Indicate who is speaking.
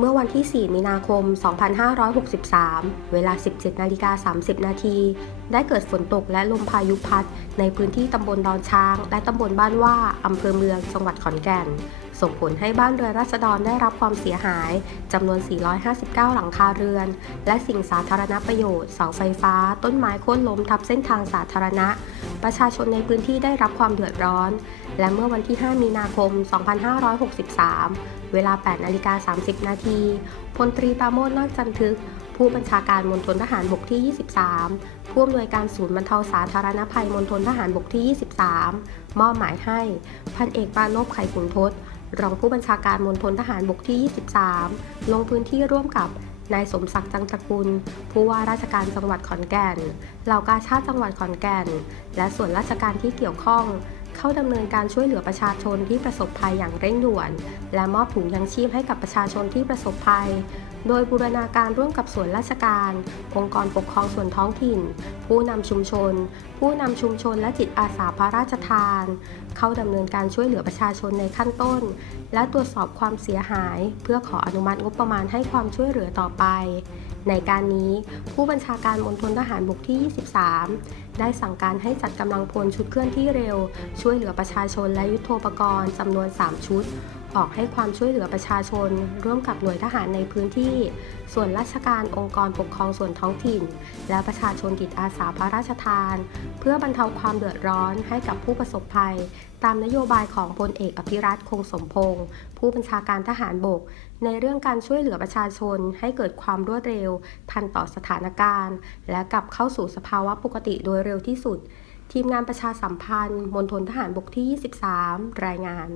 Speaker 1: เมื่อวันที่ 4 มีนาคม 2563 เวลา 17นาฬิกา30 นาที ได้เกิดฝนตกและลมพายุพัด ในพื้นที่ตำบลดอนช้าง และตำบลบ้านว่าอำเภอเมืองจังหวัดขอนแก่น ส่งผลให้บ้านเรือนราษฎรได้รับความเสียหายจำนวน 459 หลังคาเรือน และสิ่งสาธารณประโยชน์ เสาไฟฟ้า ต้นไม้โค่นล้มทับเส้นทางสาธารณะ ประชาชนในพื้นที่ได้รับความเดือดร้อน และเมื่อวันที่ 5 มีนาคม 2563 เวลา 8 นาฬิกา 30 นาทีพลตรีปราโมทนาคจันทึก ผู้บัญชาการมณฑลทหารบกที่ 23 ผู้อำนวยการศูนย์บรรเทาสาธารณภัยมณฑลทหารบกที่ 23 มอบหมายให้ พันเอกปานพไข่ขุนทศรองผู้บัญชาการมณฑลทหารบกที่ 23 ลงพื้นที่ร่วมกับ นายสมศักดิ์จังตระกุลผู้ว่าราชการจังหวัดขอนแก่น เหล่ากาชาติจังหวัดขอนแก่น และส่วนราชการที่เกี่ยวข้อง เข้าดำเนินการช่วยเหลือประชาชนที่ประสบภัยอย่างเร่งด่วน และมอบถุงยังชีพให้กับประชาชนที่ประสบภัย โดยบูรณาการร่วมกับส่วนราชการ องค์กรปกครองส่วนท้องถิ่น ผู้นำชุมชน ผู้นำชุมชนและจิตอาสาพระราชทาน เข้าดำเนินการช่วยเหลือประชาชนในขั้นต้น และตรวจสอบความเสียหาย เพื่อขออนุมัติงบประมาณให้ความช่วยเหลือต่อไปในการนี้ผู้บัญชาการมณฑลทหารบกที่ 23 ได้สั่งการให้จัดกำลังพลชุดเคลื่อนที่เร็ว ช่วยเหลือประชาชนและยุทโธปกรณ์จำนวน 3 ชุด ออกให้ความช่วยเหลือประชาชน ร่วมกับหน่วยทหารในพื้นที่ ส่วนราชการองค์กรปกครองส่วนท้องถิ่น และประชาชนจิตอาสาพระราชทาน เพื่อบรรเทาความเดือดร้อนให้กับผู้ประสบภัย ตามนโยบายของพลเอกอภิรัตคงสมพงศ์ผู้บัญชาการทหารบก ในเรื่องการช่วยเหลือประชาชนให้เกิดความรวดเร็ว ทันต่อสถานการณ์ และกลับเข้าสู่สภาวะปกติโดยเร็วที่สุดทีมงานประชาสัมพันธ์ มณฑลทหารบกที่ 23 รายงาน